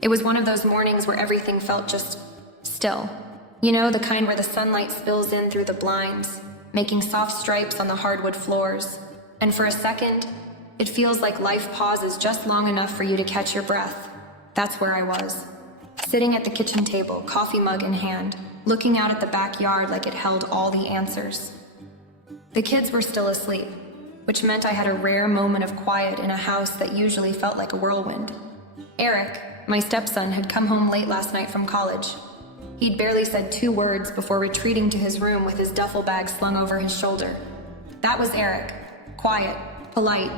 It was one of those mornings where everything felt just still. You know, the kind where the sunlight spills in through the blinds, making soft stripes on the hardwood floors. And for a second, it feels like life pauses just long enough for you to catch your breath. That's where I was. Sitting at the kitchen table, coffee mug in hand, looking out at the backyard like it held all the answers. The kids were still asleep, which meant I had a rare moment of quiet in a house that usually felt like a whirlwind. Eric, my stepson, had come home late last night from college. He'd barely said 2 words before retreating to his room with his duffel bag slung over his shoulder. That was Eric. Quiet, polite,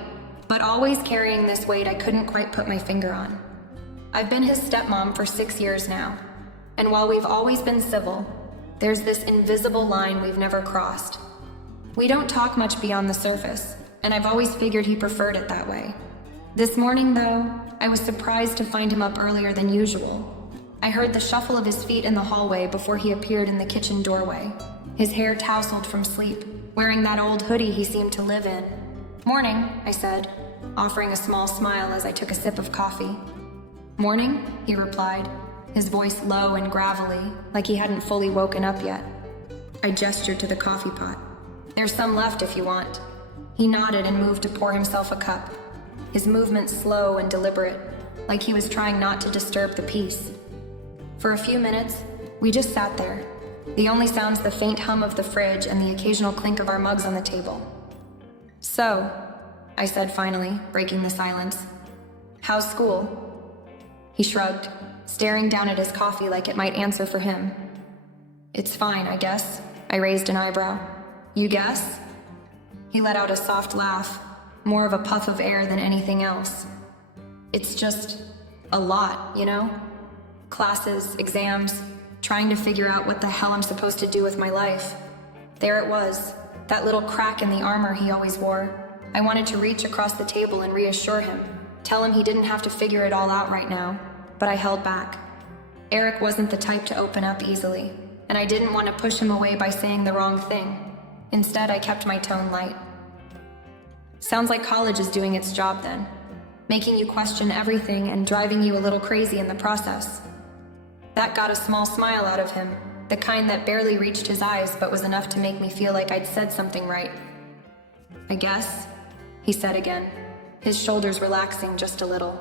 but always carrying this weight I couldn't quite put my finger on. I've been his stepmom for 6 years now, and while we've always been civil, there's this invisible line we've never crossed. We don't talk much beyond the surface, and I've always figured he preferred it that way. This morning, though, I was surprised to find him up earlier than usual. I heard the shuffle of his feet in the hallway before he appeared in the kitchen doorway, his hair tousled from sleep, wearing that old hoodie he seemed to live in. "Morning," I said, offering a small smile as I took a sip of coffee. "Morning," he replied, his voice low and gravelly, like he hadn't fully woken up yet. I gestured to the coffee pot. "There's some left if you want." He nodded and moved to pour himself a cup, his movements slow and deliberate, like he was trying not to disturb the peace. For a few minutes, we just sat there, the only sounds the faint hum of the fridge and the occasional clink of our mugs on the table. "So," I said finally, breaking the silence, "how's school?" He shrugged, staring down at his coffee like it might answer for him. "It's fine, I guess." I raised an eyebrow. "You guess?" He let out a soft laugh, more of a puff of air than anything else. "It's just a lot, you know? Classes, exams, trying to figure out what the hell I'm supposed to do with my life." There it was, that little crack in the armor he always wore. I wanted to reach across the table and reassure him, tell him he didn't have to figure it all out right now, but I held back. Eric wasn't the type to open up easily, and I didn't want to push him away by saying the wrong thing. Instead, I kept my tone light. "Sounds like college is doing its job then, making you question everything and driving you a little crazy in the process." That got a small smile out of him, the kind that barely reached his eyes but was enough to make me feel like I'd said something right. "I guess," he said again, his shoulders relaxing just a little.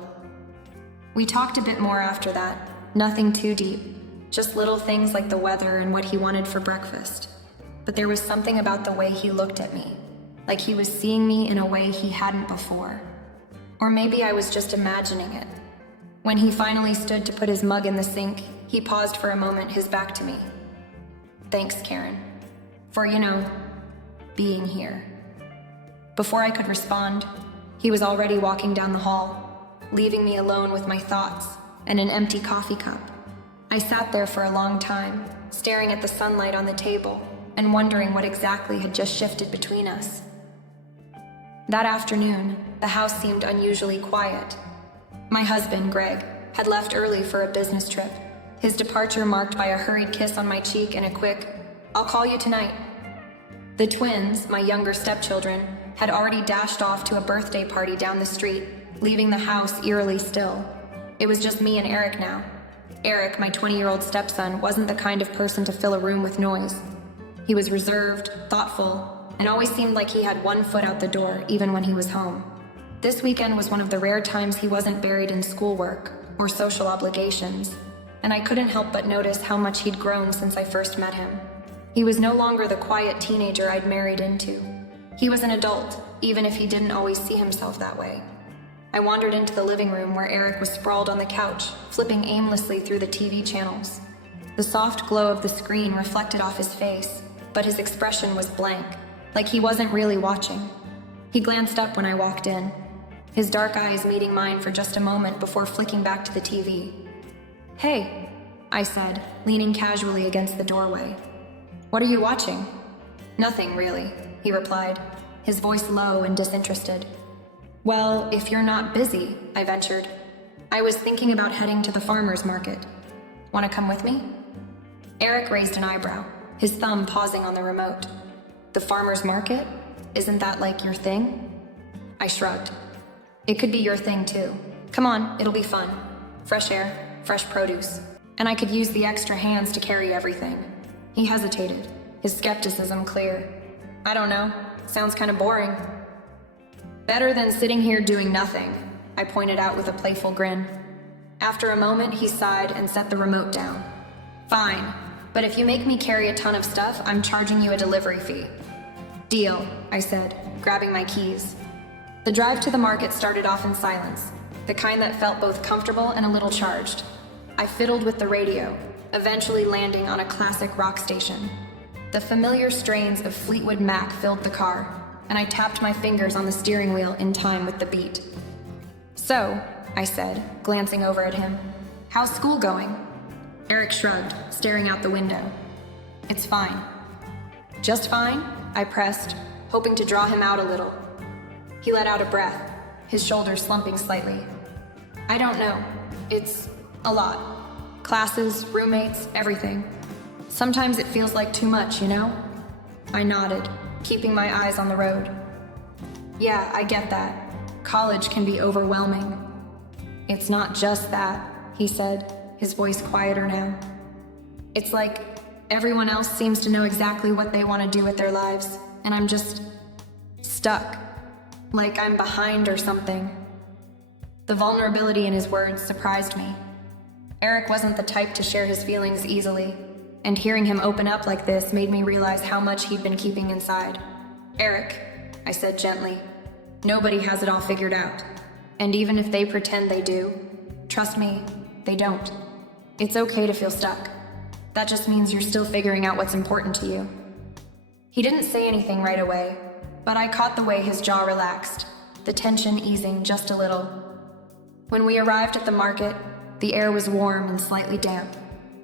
We talked a bit more after that, nothing too deep, just little things like the weather and what he wanted for breakfast. But there was something about the way he looked at me, like he was seeing me in a way he hadn't before. Or maybe I was just imagining it. When he finally stood to put his mug in the sink, he paused for a moment, his back to me. "Thanks, Karen, for, being here." Before I could respond, he was already walking down the hall, leaving me alone with my thoughts and an empty coffee cup. I sat there for a long time, staring at the sunlight on the table and wondering what exactly had just shifted between us. That afternoon, the house seemed unusually quiet. My husband, Greg, had left early for a business trip, his departure marked by a hurried kiss on my cheek and a quick, "I'll call you tonight." The twins, my younger stepchildren, had already dashed off to a birthday party down the street, leaving the house eerily still. It was just me and Eric now. Eric, my 20-year-old stepson, wasn't the kind of person to fill a room with noise. He was reserved, thoughtful, and always seemed like he had one foot out the door, even when he was home. This weekend was one of the rare times he wasn't buried in schoolwork or social obligations, and I couldn't help but notice how much he'd grown since I first met him. He was no longer the quiet teenager I'd married into. He was an adult, even if he didn't always see himself that way. I wandered into the living room where Eric was sprawled on the couch, flipping aimlessly through the TV channels. The soft glow of the screen reflected off his face, but his expression was blank, like he wasn't really watching. He glanced up when I walked in, his dark eyes meeting mine for just a moment before flicking back to the TV. "Hey," I said, leaning casually against the doorway. "What are you watching?" "Nothing, really," he replied, his voice low and disinterested. "Well, if you're not busy," I ventured. "I was thinking about heading to the farmer's market. Want to come with me?" Eric raised an eyebrow, his thumb pausing on the remote. "The farmer's market? Isn't that like your thing?" I shrugged. "It could be your thing too. Come on, it'll be fun. Fresh air." fresh produce, and I could use the extra hands to carry everything. He hesitated, his skepticism clear. I don't know, sounds kind of boring. Better than sitting here doing nothing, I pointed out with a playful grin. After a moment, he sighed and set the remote down. Fine, but if you make me carry a ton of stuff, I'm charging you a delivery fee. Deal, I said, grabbing my keys. The drive to the market started off in silence, the kind that felt both comfortable and a little charged. I fiddled with the radio, eventually landing on a classic rock station. The familiar strains of Fleetwood Mac filled the car, and I tapped my fingers on the steering wheel in time with the beat. So, I said, glancing over at him, how's school going? Eric shrugged, staring out the window. It's fine. Just fine? I pressed, hoping to draw him out a little. He let out a breath, his shoulders slumping slightly. I don't know. It's a lot. Classes, roommates, everything. Sometimes it feels like too much, you know? I nodded, keeping my eyes on the road. Yeah, I get that. College can be overwhelming. It's not just that, he said, his voice quieter now. It's like everyone else seems to know exactly what they want to do with their lives, and I'm just stuck. Like I'm behind or something. The vulnerability in his words surprised me. Eric wasn't the type to share his feelings easily, and hearing him open up like this made me realize how much he'd been keeping inside. Eric, I said gently, nobody has it all figured out. And even if they pretend they do, trust me, they don't. It's okay to feel stuck. That just means you're still figuring out what's important to you. He didn't say anything right away, but I caught the way his jaw relaxed, the tension easing just a little. When we arrived at the market, the air was warm and slightly damp,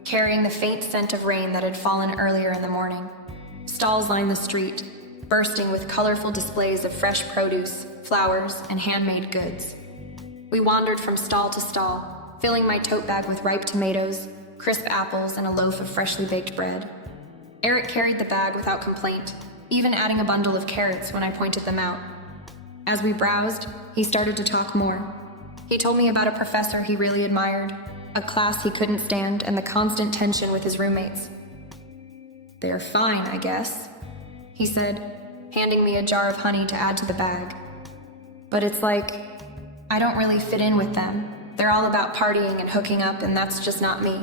carrying the faint scent of rain that had fallen earlier in the morning. Stalls lined the street, bursting with colorful displays of fresh produce, flowers, and handmade goods. We wandered from stall to stall, filling my tote bag with ripe tomatoes, crisp apples, and a loaf of freshly baked bread. Eric carried the bag without complaint, even adding a bundle of carrots when I pointed them out. As we browsed, he started to talk more. He told me about a professor he really admired, a class he couldn't stand, and the constant tension with his roommates. They're fine, I guess, he said, handing me a jar of honey to add to the bag. But it's like, I don't really fit in with them. They're all about partying and hooking up, and that's just not me.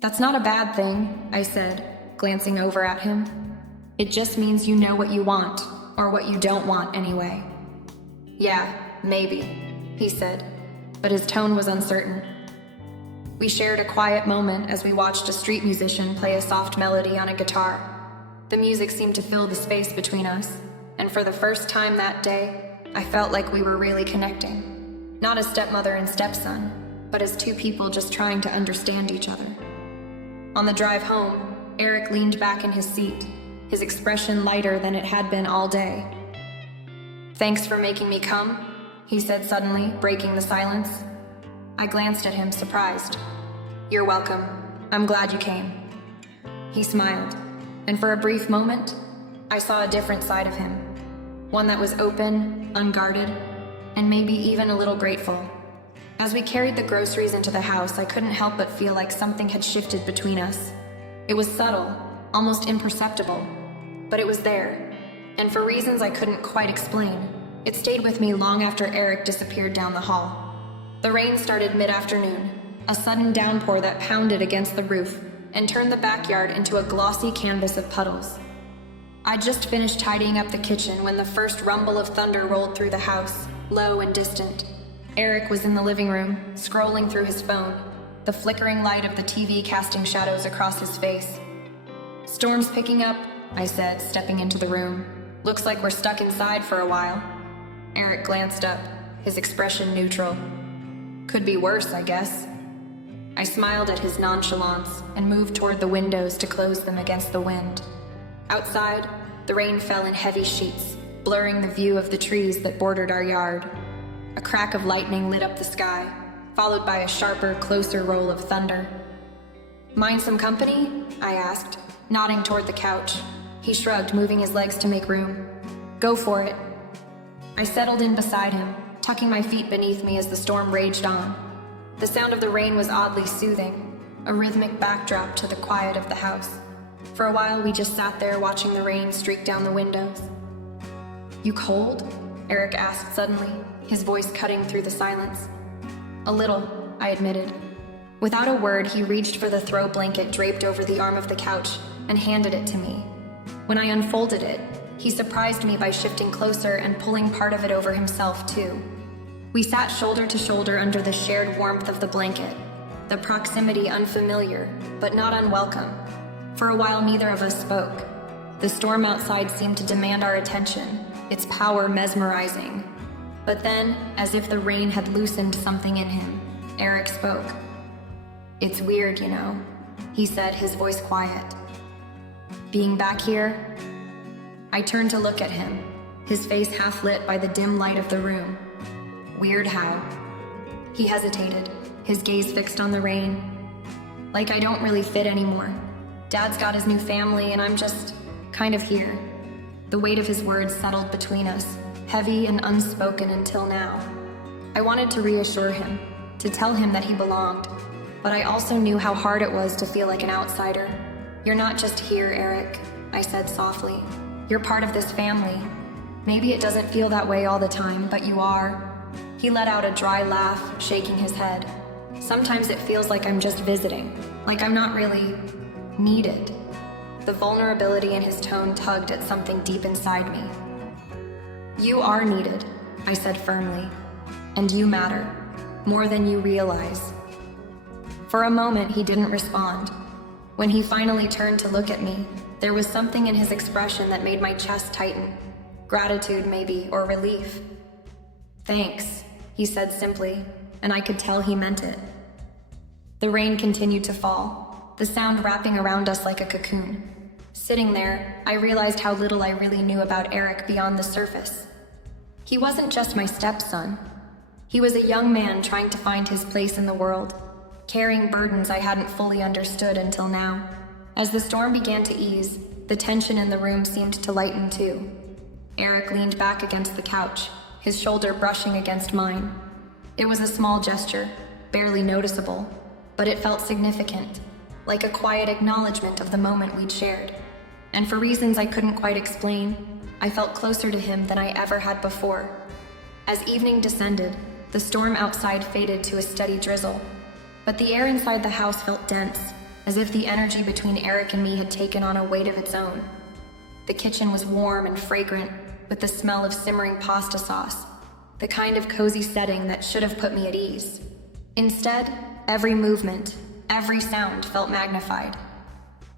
That's not a bad thing, I said, glancing over at him. It just means you know what you want, or what you don't want anyway. Yeah, maybe, he said, but his tone was uncertain. We shared a quiet moment as we watched a street musician play a soft melody on a guitar. The music seemed to fill the space between us, and for the first time that day, I felt like we were really connecting. Not as stepmother and stepson, but as two people just trying to understand each other. On the drive home, Eric leaned back in his seat, his expression lighter than it had been all day. Thanks for making me come, he said suddenly, breaking the silence. I glanced at him, surprised. You're welcome. I'm glad you came. He smiled, and for a brief moment, I saw a different side of him. One that was open, unguarded, and maybe even a little grateful. As we carried the groceries into the house, I couldn't help but feel like something had shifted between us. It was subtle, almost imperceptible, but it was there, and for reasons I couldn't quite explain, it stayed with me long after Eric disappeared down the hall. The rain started mid-afternoon, a sudden downpour that pounded against the roof and turned the backyard into a glossy canvas of puddles. I'd just finished tidying up the kitchen when the first rumble of thunder rolled through the house, low and distant. Eric was in the living room, scrolling through his phone, the flickering light of the TV casting shadows across his face. Storm's picking up, I said, stepping into the room. Looks like we're stuck inside for a while. Eric glanced up, his expression neutral. Could be worse, I guess. I smiled at his nonchalance and moved toward the windows to close them against the wind. Outside, the rain fell in heavy sheets, blurring the view of the trees that bordered our yard. A crack of lightning lit up the sky, followed by a sharper, closer roll of thunder. Mind some company? I asked, nodding toward the couch. He shrugged, moving his legs to make room. Go for it. I settled in beside him, tucking my feet beneath me as the storm raged on. The sound of the rain was oddly soothing, a rhythmic backdrop to the quiet of the house. For a while, we just sat there watching the rain streak down the windows. "You cold?" Eric asked suddenly, his voice cutting through the silence. "A little," I admitted. Without a word, he reached for the throw blanket draped over the arm of the couch and handed it to me. When I unfolded it, he surprised me by shifting closer and pulling part of it over himself, too. We sat shoulder to shoulder under the shared warmth of the blanket, the proximity unfamiliar, but not unwelcome. For a while, neither of us spoke. The storm outside seemed to demand our attention, its power mesmerizing. But then, as if the rain had loosened something in him, Eric spoke. "It's weird, you know," he said, his voice quiet. "Being back here?" I turned to look at him, his face half lit by the dim light of the room. "Weird how?" He hesitated, his gaze fixed on the rain. "Like I don't really fit anymore. Dad's got his new family and I'm just kind of here." The weight of his words settled between us, heavy and unspoken until now. I wanted to reassure him, to tell him that he belonged, but I also knew how hard it was to feel like an outsider. "You're not just here, Eric," I said softly. "You're part of this family. Maybe it doesn't feel that way all the time, but you are." He let out a dry laugh, shaking his head. "Sometimes it feels like I'm just visiting, like I'm not really needed." The vulnerability in his tone tugged at something deep inside me. "You are needed," I said firmly, "and you matter, more than you realize." For a moment, he didn't respond. When he finally turned to look at me, there was something in his expression that made my chest tighten. Gratitude, maybe, or relief. "Thanks," he said simply, and I could tell he meant it. The rain continued to fall, the sound wrapping around us like a cocoon. Sitting there, I realized how little I really knew about Eric beyond the surface. He wasn't just my stepson. He was a young man trying to find his place in the world, carrying burdens I hadn't fully understood until now. As the storm began to ease, the tension in the room seemed to lighten too. Eric leaned back against the couch, his shoulder brushing against mine. It was a small gesture, barely noticeable, but it felt significant, like a quiet acknowledgement of the moment we'd shared. And for reasons I couldn't quite explain, I felt closer to him than I ever had before. As evening descended, the storm outside faded to a steady drizzle, but the air inside the house felt dense, as if the energy between Eric and me had taken on a weight of its own. The kitchen was warm and fragrant, with the smell of simmering pasta sauce, the kind of cozy setting that should have put me at ease. Instead, every movement, every sound felt magnified.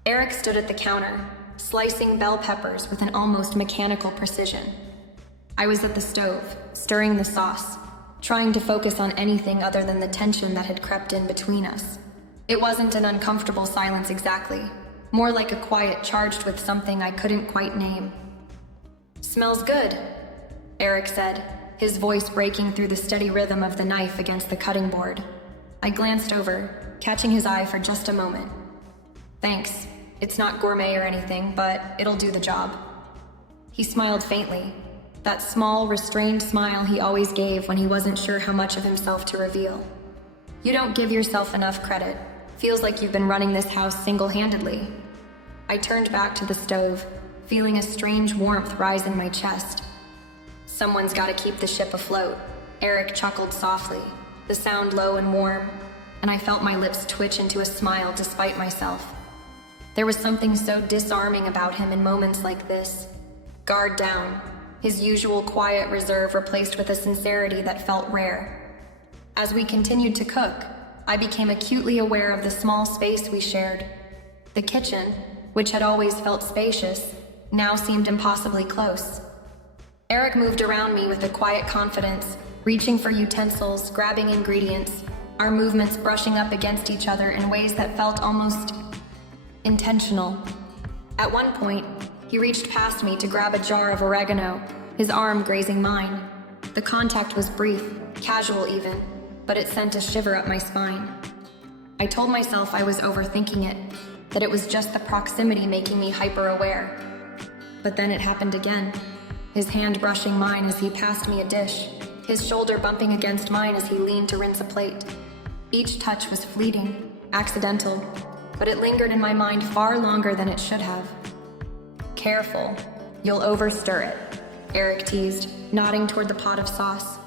Eric stood at the counter, slicing bell peppers with an almost mechanical precision. I was at the stove, stirring the sauce, trying to focus on anything other than the tension that had crept in between us. It wasn't an uncomfortable silence exactly, more like a quiet charged with something I couldn't quite name. "Smells good," Eric said, his voice breaking through the steady rhythm of the knife against the cutting board. I glanced over, catching his eye for just a moment. "Thanks. It's not gourmet or anything, but it'll do the job." He smiled faintly, that small, restrained smile he always gave when he wasn't sure how much of himself to reveal. "You don't give yourself enough credit. Feels like you've been running this house single-handedly." I turned back to the stove, feeling a strange warmth rise in my chest. "Someone's got to keep the ship afloat," Eric chuckled softly, the sound low and warm, and I felt my lips twitch into a smile despite myself. There was something so disarming about him in moments like this. Guard down, his usual quiet reserve replaced with a sincerity that felt rare. As we continued to cook, I became acutely aware of the small space we shared. The kitchen, which had always felt spacious, now seemed impossibly close. Eric moved around me with a quiet confidence, reaching for utensils, grabbing ingredients, our movements brushing up against each other in ways that felt almost intentional. At one point, he reached past me to grab a jar of oregano, his arm grazing mine. The contact was brief, casual even, but it sent a shiver up my spine. I told myself I was overthinking it, that it was just the proximity making me hyper-aware. But then it happened again, his hand brushing mine as he passed me a dish, his shoulder bumping against mine as he leaned to rinse a plate. Each touch was fleeting, accidental, but it lingered in my mind far longer than it should have. Careful, you'll overstir it, Eric teased, nodding toward the pot of sauce.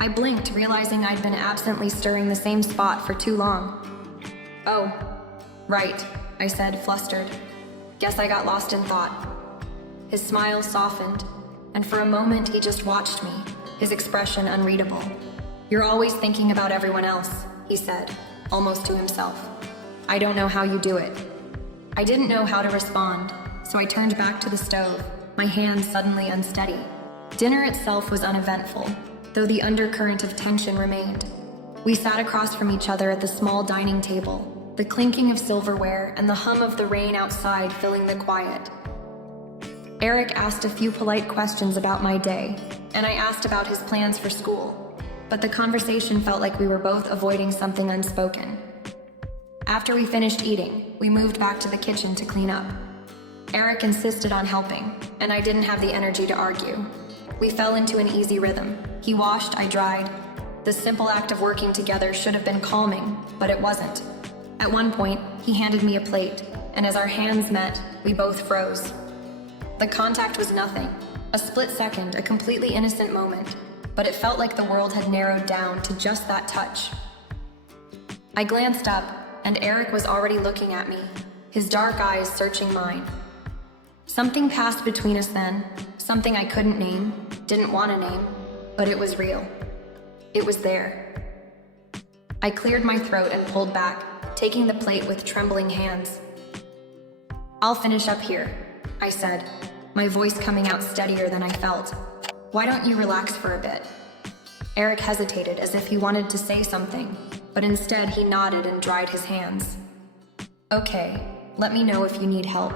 I blinked, realizing I'd been absently stirring the same spot for too long. Oh, right, I said, flustered. Guess I got lost in thought. His smile softened, and for a moment he just watched me, his expression unreadable. You're always thinking about everyone else, he said, almost to himself. I don't know how you do it. I didn't know how to respond, so I turned back to the stove, my hands suddenly unsteady. Dinner itself was uneventful, though the undercurrent of tension remained. We sat across from each other at the small dining table, the clinking of silverware and the hum of the rain outside filling the quiet. Eric asked a few polite questions about my day, and I asked about his plans for school, but the conversation felt like we were both avoiding something unspoken. After we finished eating, we moved back to the kitchen to clean up. Eric insisted on helping, and I didn't have the energy to argue. We fell into an easy rhythm. He washed, I dried. The simple act of working together should have been calming, but it wasn't. At one point, he handed me a plate, and as our hands met, we both froze. The contact was nothing, a split second, a completely innocent moment, but it felt like the world had narrowed down to just that touch. I glanced up, and Eric was already looking at me, his dark eyes searching mine. Something passed between us then, something I couldn't name, didn't want to name, but it was real. It was there. I cleared my throat and pulled back, taking the plate with trembling hands. I'll finish up here, I said, my voice coming out steadier than I felt. Why don't you relax for a bit? Eric hesitated as if he wanted to say something, but instead he nodded and dried his hands. Okay, let me know if you need help.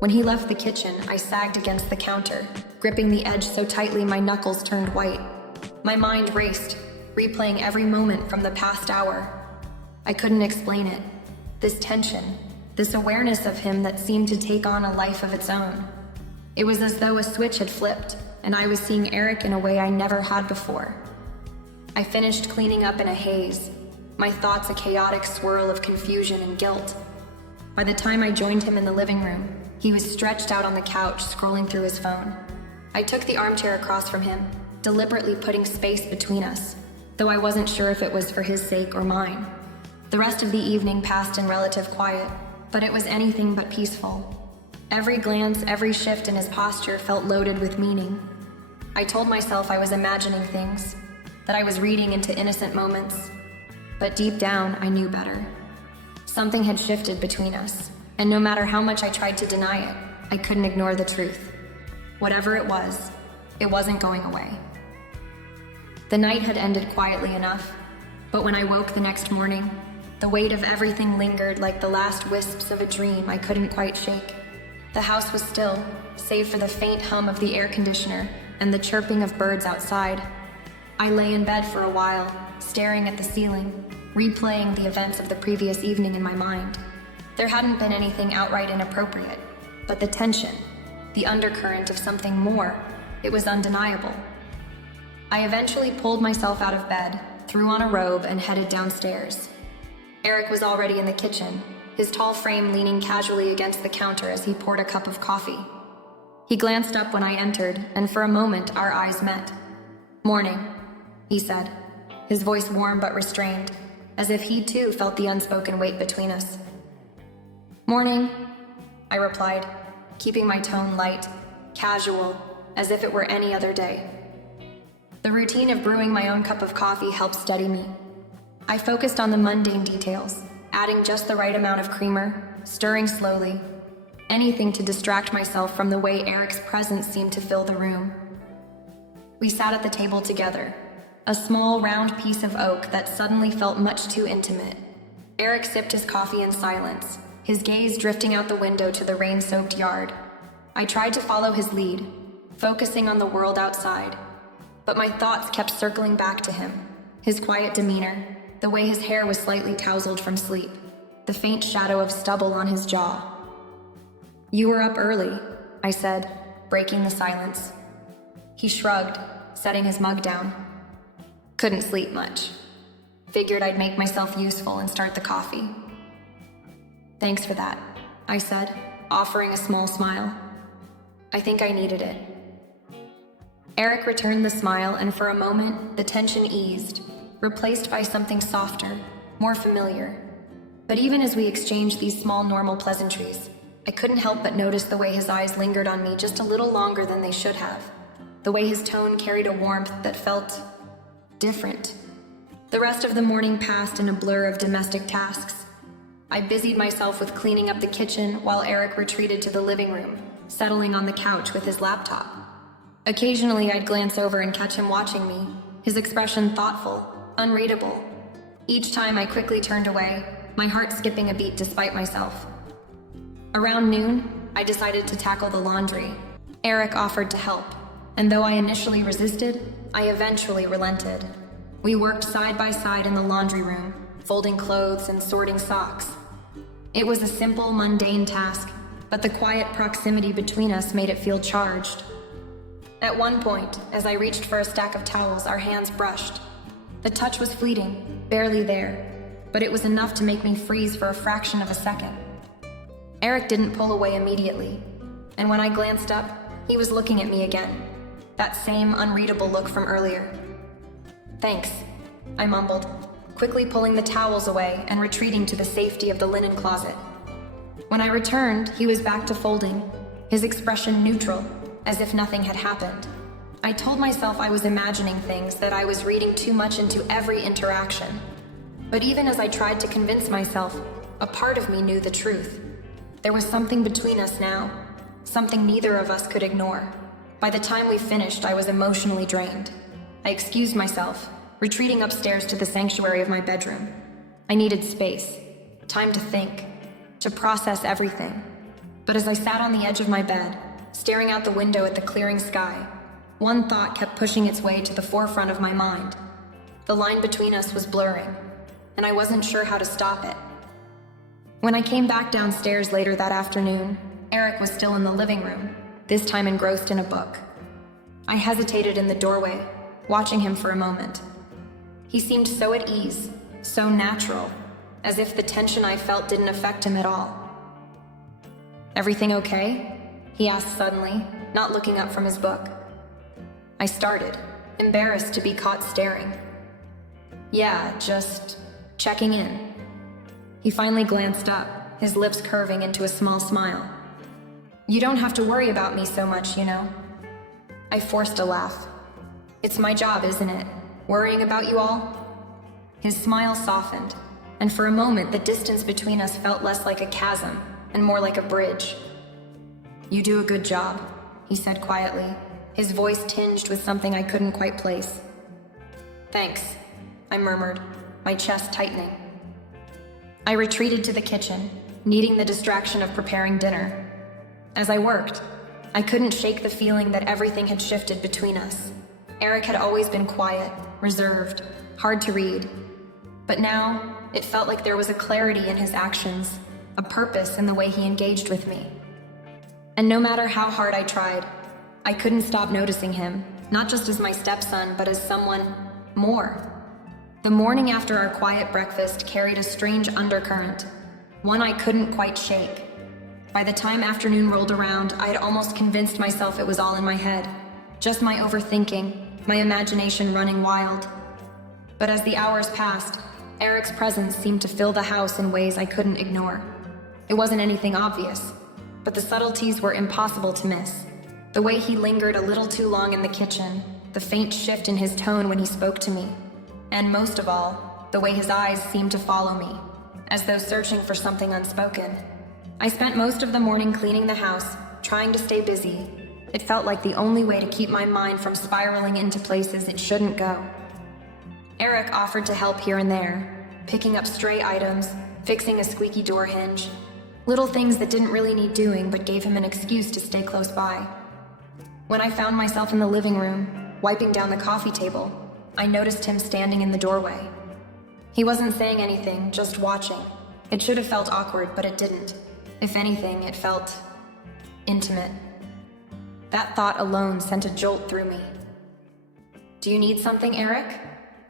When he left the kitchen, I sagged against the counter, gripping the edge so tightly my knuckles turned white. My mind raced, replaying every moment from the past hour. I couldn't explain it. This tension, this awareness of him that seemed to take on a life of its own. It was as though a switch had flipped, and I was seeing Eric in a way I never had before. I finished cleaning up in a haze, my thoughts a chaotic swirl of confusion and guilt. By the time I joined him in the living room, he was stretched out on the couch, scrolling through his phone. I took the armchair across from him, deliberately putting space between us, though I wasn't sure if it was for his sake or mine. The rest of the evening passed in relative quiet, but it was anything but peaceful. Every glance, every shift in his posture felt loaded with meaning. I told myself I was imagining things, that I was reading into innocent moments, but deep down, I knew better. Something had shifted between us, and no matter how much I tried to deny it, I couldn't ignore the truth. Whatever it wasn't going away. The night had ended quietly enough, but when I woke the next morning, the weight of everything lingered like the last wisps of a dream I couldn't quite shake. The house was still, save for the faint hum of the air conditioner and the chirping of birds outside. I lay in bed for a while, staring at the ceiling, replaying the events of the previous evening in my mind. There hadn't been anything outright inappropriate, but the tension, the undercurrent of something more, it was undeniable. I eventually pulled myself out of bed, threw on a robe, and headed downstairs. Eric was already in the kitchen, his tall frame leaning casually against the counter as he poured a cup of coffee. He glanced up when I entered, and for a moment our eyes met. "Morning," he said, his voice warm but restrained, as if he too felt the unspoken weight between us. "Morning," I replied, keeping my tone light, casual, as if it were any other day. The routine of brewing my own cup of coffee helped steady me. I focused on the mundane details, adding just the right amount of creamer, stirring slowly, anything to distract myself from the way Eric's presence seemed to fill the room. We sat at the table together, a small round piece of oak that suddenly felt much too intimate. Eric sipped his coffee in silence, his gaze drifting out the window to the rain-soaked yard. I tried to follow his lead, focusing on the world outside, but my thoughts kept circling back to him, his quiet demeanor, the way his hair was slightly tousled from sleep, the faint shadow of stubble on his jaw. "You were up early," I said, breaking the silence. He shrugged, setting his mug down. "Couldn't sleep much." Figured I'd make myself useful and start the coffee. Thanks for that, I said, offering a small smile. I think I needed it. Eric returned the smile, and for a moment, the tension eased, replaced by something softer, more familiar. But even as we exchanged these small, normal pleasantries, I couldn't help but notice the way his eyes lingered on me just a little longer than they should have. The way his tone carried a warmth that felt different. The rest of the morning passed in a blur of domestic tasks. I busied myself with cleaning up the kitchen while Eric retreated to the living room, settling on the couch with his laptop. Occasionally, I'd glance over and catch him watching me, his expression thoughtful, unreadable. Each time I quickly turned away, my heart skipping a beat despite myself. Around noon, I decided to tackle the laundry. Eric offered to help, and though I initially resisted, I eventually relented. We worked side by side in the laundry room, folding clothes and sorting socks. It was a simple, mundane task, but the quiet proximity between us made it feel charged. At one point, as I reached for a stack of towels, our hands brushed. The touch was fleeting, barely there, but it was enough to make me freeze for a fraction of a second. Eric didn't pull away immediately, and when I glanced up, he was looking at me again, that same unreadable look from earlier. Thanks, I mumbled, quickly pulling the towels away and retreating to the safety of the linen closet. When I returned, he was back to folding, his expression neutral, as if nothing had happened. I told myself I was imagining things, that I was reading too much into every interaction. But even as I tried to convince myself, a part of me knew the truth. There was something between us now, something neither of us could ignore. By the time we finished, I was emotionally drained. I excused myself, retreating upstairs to the sanctuary of my bedroom. I needed space, time to think, to process everything. But as I sat on the edge of my bed, staring out the window at the clearing sky, one thought kept pushing its way to the forefront of my mind. The line between us was blurring, and I wasn't sure how to stop it. When I came back downstairs later that afternoon, Eric was still in the living room, this time engrossed in a book. I hesitated in the doorway, watching him for a moment. He seemed so at ease, so natural, as if the tension I felt didn't affect him at all. "Everything okay?" he asked suddenly, not looking up from his book. I started, embarrassed to be caught staring. "Yeah, just checking in." He finally glanced up, his lips curving into a small smile. "You don't have to worry about me so much, you know." I forced a laugh. "It's my job, isn't it? Worrying about you all?" His smile softened, and for a moment the distance between us felt less like a chasm and more like a bridge. "You do a good job," he said quietly, his voice tinged with something I couldn't quite place. "Thanks," I murmured, my chest tightening. I retreated to the kitchen, needing the distraction of preparing dinner. As I worked, I couldn't shake the feeling that everything had shifted between us. Eric had always been quiet, reserved, hard to read. But now, it felt like there was a clarity in his actions, a purpose in the way he engaged with me. And no matter how hard I tried, I couldn't stop noticing him, not just as my stepson, but as someone more. The morning after our quiet breakfast carried a strange undercurrent, one I couldn't quite shake. By the time afternoon rolled around, I had almost convinced myself it was all in my head, just my overthinking, my imagination running wild. But as the hours passed, Eric's presence seemed to fill the house in ways I couldn't ignore. It wasn't anything obvious, but the subtleties were impossible to miss. The way he lingered a little too long in the kitchen, the faint shift in his tone when he spoke to me, and most of all, the way his eyes seemed to follow me, as though searching for something unspoken. I spent most of the morning cleaning the house, trying to stay busy. It felt like the only way to keep my mind from spiraling into places it shouldn't go. Eric offered to help here and there, picking up stray items, fixing a squeaky door hinge. Little things that didn't really need doing but gave him an excuse to stay close by. When I found myself in the living room, wiping down the coffee table, I noticed him standing in the doorway. He wasn't saying anything, just watching. It should have felt awkward, but it didn't. If anything, it felt intimate. That thought alone sent a jolt through me. "Do you need something, Eric?"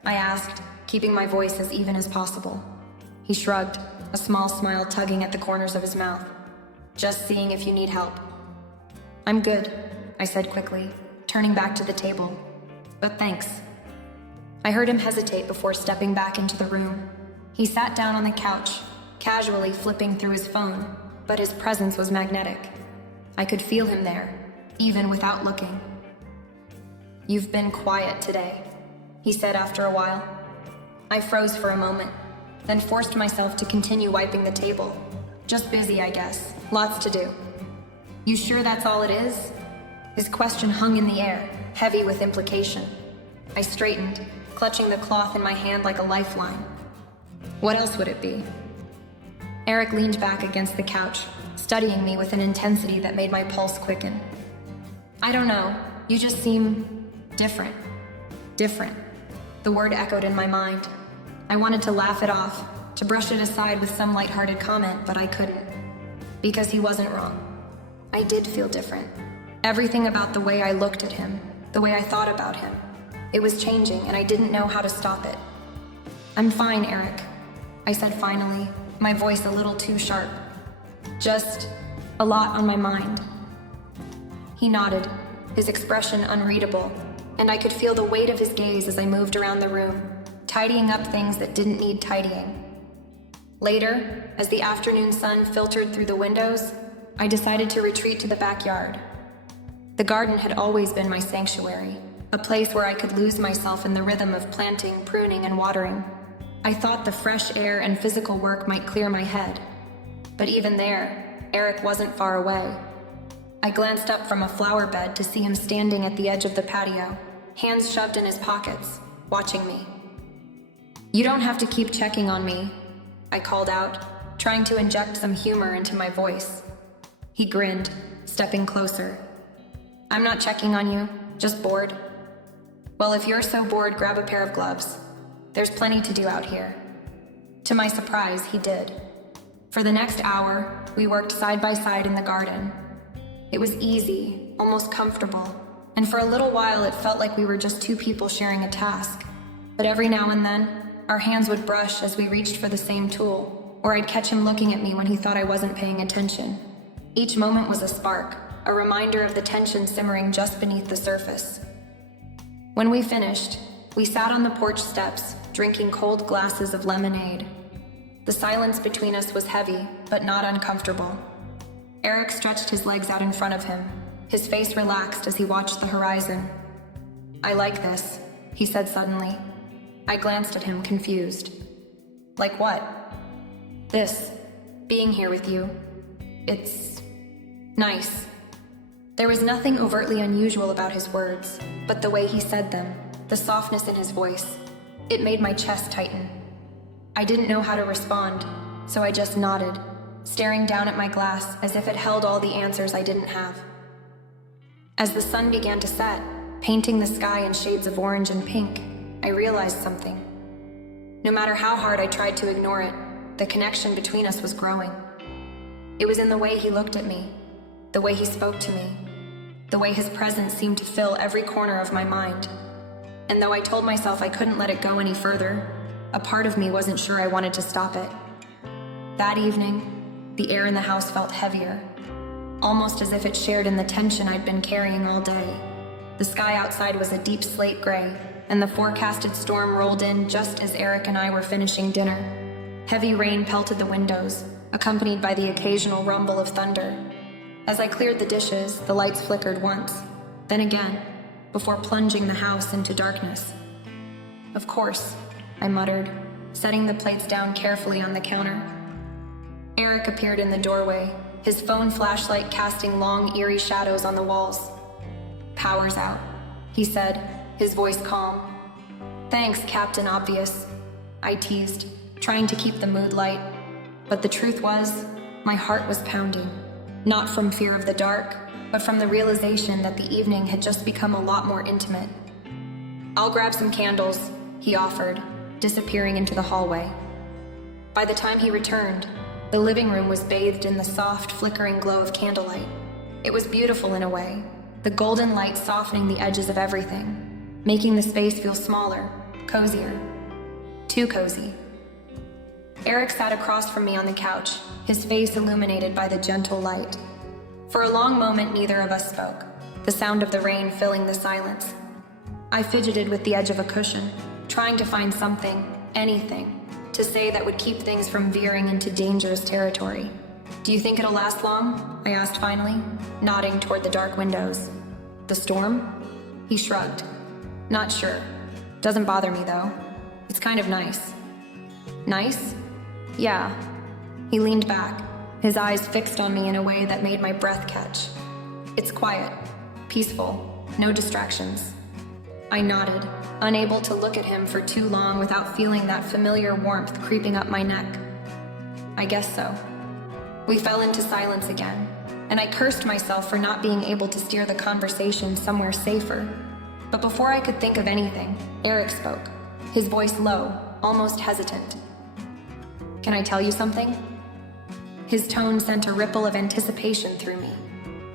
I asked, keeping my voice as even as possible. He shrugged, a small smile tugging at the corners of his mouth. Just seeing if you need help. I'm good, I said quickly, turning back to the table. But thanks. I heard him hesitate before stepping back into the room. He sat down on the couch, casually flipping through his phone, but his presence was magnetic. I could feel him there, even without looking. You've been quiet today, he said after a while. I froze for a moment, then forced myself to continue wiping the table. Just busy, I guess. Lots to do. You sure that's all it is? His question hung in the air, heavy with implication. I straightened, clutching the cloth in my hand like a lifeline. What else would it be? Eric leaned back against the couch, studying me with an intensity that made my pulse quicken. I don't know, you just seem different. Different. The word echoed in my mind. I wanted to laugh it off, to brush it aside with some lighthearted comment, but I couldn't. Because he wasn't wrong. I did feel different. Everything about the way I looked at him, the way I thought about him. It was changing, and I didn't know how to stop it. I'm fine, Eric, I said finally, my voice a little too sharp. Just a lot on my mind. He nodded, his expression unreadable, and I could feel the weight of his gaze as I moved around the room, tidying up things that didn't need tidying. Later, as the afternoon sun filtered through the windows, I decided to retreat to the backyard. The garden had always been my sanctuary, a place where I could lose myself in the rhythm of planting, pruning, and watering. I thought the fresh air and physical work might clear my head. But even there, Eric wasn't far away. I glanced up from a flower bed to see him standing at the edge of the patio, hands shoved in his pockets, watching me. You don't have to keep checking on me, I called out, trying to inject some humor into my voice. He grinned, stepping closer. I'm not checking on you, just bored. Well, if you're so bored, grab a pair of gloves. There's plenty to do out here. To my surprise, he did. For the next hour, we worked side by side in the garden. It was easy, almost comfortable, and for a little while it felt like we were just two people sharing a task. But every now and then, our hands would brush as we reached for the same tool, or I'd catch him looking at me when he thought I wasn't paying attention. Each moment was a spark, a reminder of the tension simmering just beneath the surface. When we finished, we sat on the porch steps, drinking cold glasses of lemonade. The silence between us was heavy, but not uncomfortable. Eric stretched his legs out in front of him, his face relaxed as he watched the horizon. I like this, he said suddenly. I glanced at him, confused. Like what? This. Being here with you. It's nice. There was nothing overtly unusual about his words, but the way he said them, the softness in his voice, it made my chest tighten. I didn't know how to respond, so I just nodded, staring down at my glass as if it held all the answers I didn't have. As the sun began to set, painting the sky in shades of orange and pink, I realized something. No matter how hard I tried to ignore it, the connection between us was growing. It was in the way he looked at me, the way he spoke to me, the way his presence seemed to fill every corner of my mind. And though I told myself I couldn't let it go any further, a part of me wasn't sure I wanted to stop it. That evening, the air in the house felt heavier, almost as if it shared in the tension I'd been carrying all day. The sky outside was a deep slate gray, and the forecasted storm rolled in just as Eric and I were finishing dinner. Heavy rain pelted the windows, accompanied by the occasional rumble of thunder. As I cleared the dishes, the lights flickered once, then again, before plunging the house into darkness. Of course, I muttered, setting the plates down carefully on the counter. Eric appeared in the doorway, his phone flashlight casting long, eerie shadows on the walls. Power's out, he said, his voice calm. Thanks, Captain Obvious, I teased, trying to keep the mood light. But the truth was, my heart was pounding, not from fear of the dark, but from the realization that the evening had just become a lot more intimate. I'll grab some candles, he offered, disappearing into the hallway. By the time he returned, the living room was bathed in the soft, flickering glow of candlelight. It was beautiful in a way, the golden light softening the edges of everything, making the space feel smaller, cozier. Too cozy. Eric sat across from me on the couch, his face illuminated by the gentle light. For a long moment, neither of us spoke, the sound of the rain filling the silence. I fidgeted with the edge of a cushion, trying to find something, anything, to say that would keep things from veering into dangerous territory. "Do you think it'll last long?" I asked finally, nodding toward the dark windows. "The storm?" He shrugged. "Not sure. Doesn't bother me, though. It's kind of nice." "Nice?" "Yeah." He leaned back, his eyes fixed on me in a way that made my breath catch. "It's quiet, peaceful, no distractions." I nodded, unable to look at him for too long without feeling that familiar warmth creeping up my neck. "I guess so." We fell into silence again, and I cursed myself for not being able to steer the conversation somewhere safer. But before I could think of anything, Eric spoke, his voice low, almost hesitant. "Can I tell you something?" His tone sent a ripple of anticipation through me.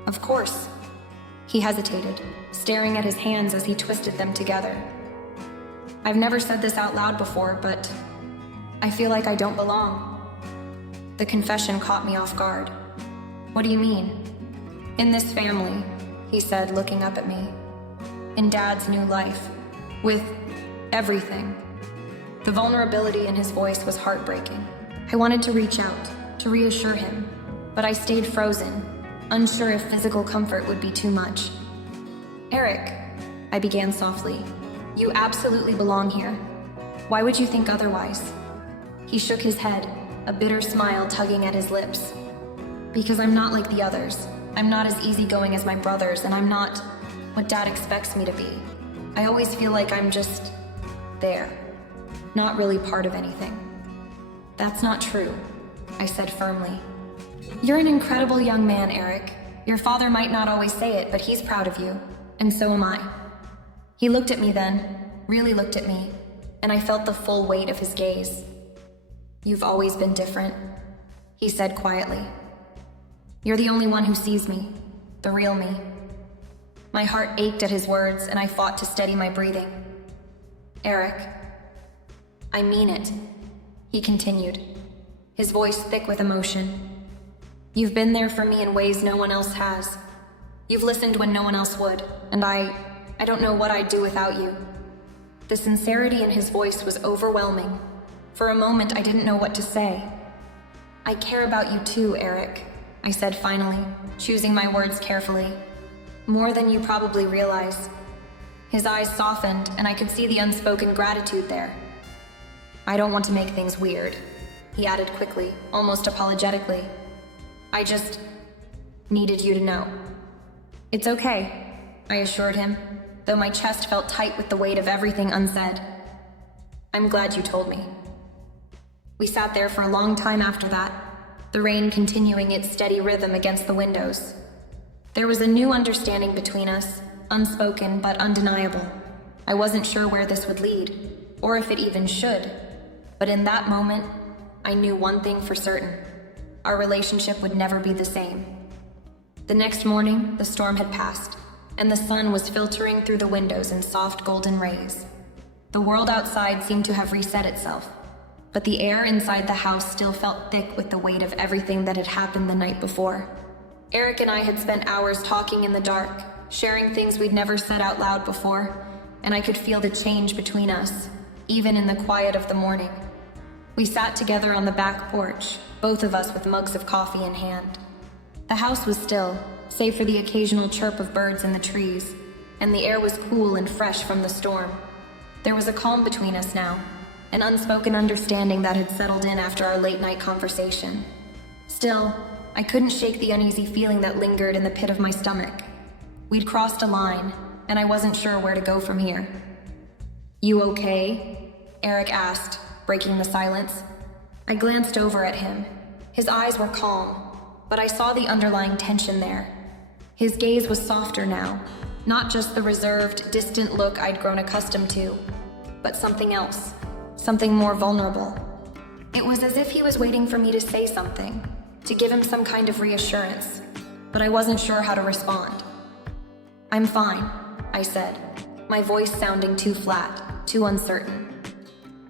"Of course." He hesitated, staring at his hands as he twisted them together. "I've never said this out loud before, but I feel like I don't belong." The confession caught me off guard. "What do you mean?" "In this family," he said, looking up at me. "In Dad's new life. With everything." The vulnerability in his voice was heartbreaking. I wanted to reach out, to reassure him, but I stayed frozen, unsure if physical comfort would be too much. "Eric," I began softly, "you absolutely belong here. Why would you think otherwise?" He shook his head, a bitter smile tugging at his lips. "Because I'm not like the others. I'm not as easygoing as my brothers, and I'm not what Dad expects me to be. I always feel like I'm just there, not really part of anything." "That's not true," I said firmly. "You're an incredible young man, Eric. Your father might not always say it, but he's proud of you, and so am I." He looked at me then, really looked at me, and I felt the full weight of his gaze. "You've always been different," he said quietly. "You're the only one who sees me, the real me." My heart ached at his words, and I fought to steady my breathing. "Eric, I mean it," he continued, his voice thick with emotion. "You've been there for me in ways no one else has. You've listened when no one else would, and I don't know what I'd do without you." The sincerity in his voice was overwhelming. For a moment, I didn't know what to say. "I care about you too, Eric," I said finally, choosing my words carefully. "More than you probably realize." His eyes softened, and I could see the unspoken gratitude there. "I don't want to make things weird," he added quickly, almost apologetically. "I just needed you to know." "It's okay," I assured him, though my chest felt tight with the weight of everything unsaid. "I'm glad you told me." We sat there for a long time after that, the rain continuing its steady rhythm against the windows. There was a new understanding between us, unspoken but undeniable. I wasn't sure where this would lead, or if it even should, but in that moment, I knew one thing for certain. Our relationship would never be the same. The next morning, the storm had passed, and the sun was filtering through the windows in soft golden rays. The world outside seemed to have reset itself, but the air inside the house still felt thick with the weight of everything that had happened the night before. Eric and I had spent hours talking in the dark, sharing things we'd never said out loud before, and I could feel the change between us, even in the quiet of the morning. We sat together on the back porch, both of us with mugs of coffee in hand. The house was still, save for the occasional chirp of birds in the trees, and the air was cool and fresh from the storm. There was a calm between us now, an unspoken understanding that had settled in after our late-night conversation. Still, I couldn't shake the uneasy feeling that lingered in the pit of my stomach. We'd crossed a line, and I wasn't sure where to go from here. "You okay?" Eric asked, breaking the silence. I glanced over at him. His eyes were calm, but I saw the underlying tension there. His gaze was softer now, not just the reserved, distant look I'd grown accustomed to, but something else, something more vulnerable. It was as if he was waiting for me to say something, to give him some kind of reassurance, but I wasn't sure how to respond. "I'm fine," I said, my voice sounding too flat, too uncertain.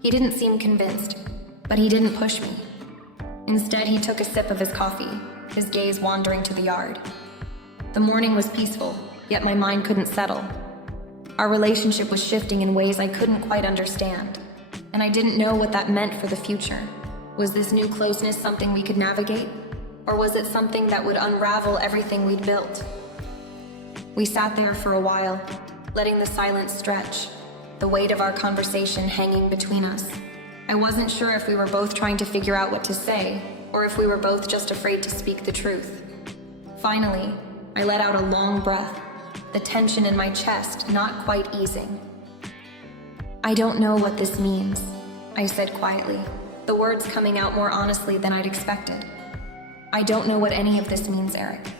He didn't seem convinced, but he didn't push me. Instead, he took a sip of his coffee, his gaze wandering to the yard. The morning was peaceful, yet my mind couldn't settle. Our relationship was shifting in ways I couldn't quite understand, and I didn't know what that meant for the future. Was this new closeness something we could navigate, or was it something that would unravel everything we'd built? We sat there for a while, letting the silence stretch, the weight of our conversation hanging between us. I wasn't sure if we were both trying to figure out what to say, or if we were both just afraid to speak the truth. Finally, I let out a long breath, the tension in my chest not quite easing. "I don't know what this means," I said quietly, the words coming out more honestly than I'd expected. "I don't know what any of this means, Eric.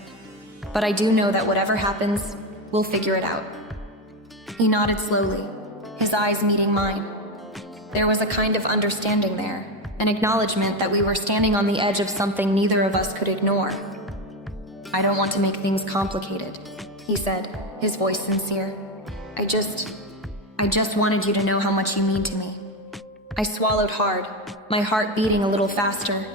But I do know that whatever happens, we'll figure it out." He nodded slowly, his eyes meeting mine. There was a kind of understanding there, an acknowledgement that we were standing on the edge of something neither of us could ignore. "I don't want to make things complicated," he said, his voice sincere. I just wanted you to know how much you mean to me." I swallowed hard, my heart beating a little faster.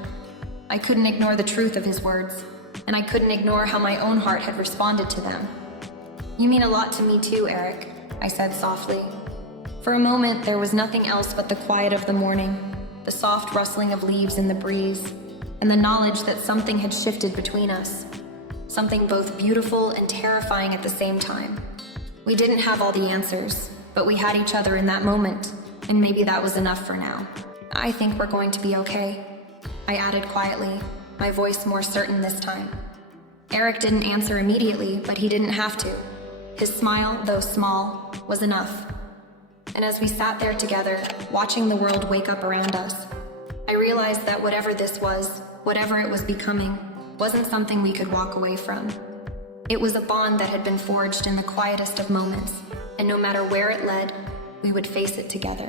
I couldn't ignore the truth of his words, and I couldn't ignore how my own heart had responded to them. "You mean a lot to me too, Eric," I said softly. For a moment, there was nothing else but the quiet of the morning, the soft rustling of leaves in the breeze, and the knowledge that something had shifted between us. Something both beautiful and terrifying at the same time. We didn't have all the answers, but we had each other in that moment, and maybe that was enough for now. "I think we're going to be okay," I added quietly, my voice more certain this time. Eric didn't answer immediately, but he didn't have to. His smile, though small, was enough. And as we sat there together, watching the world wake up around us, I realized that whatever this was, whatever it was becoming, wasn't something we could walk away from. It was a bond that had been forged in the quietest of moments, and no matter where it led, we would face it together.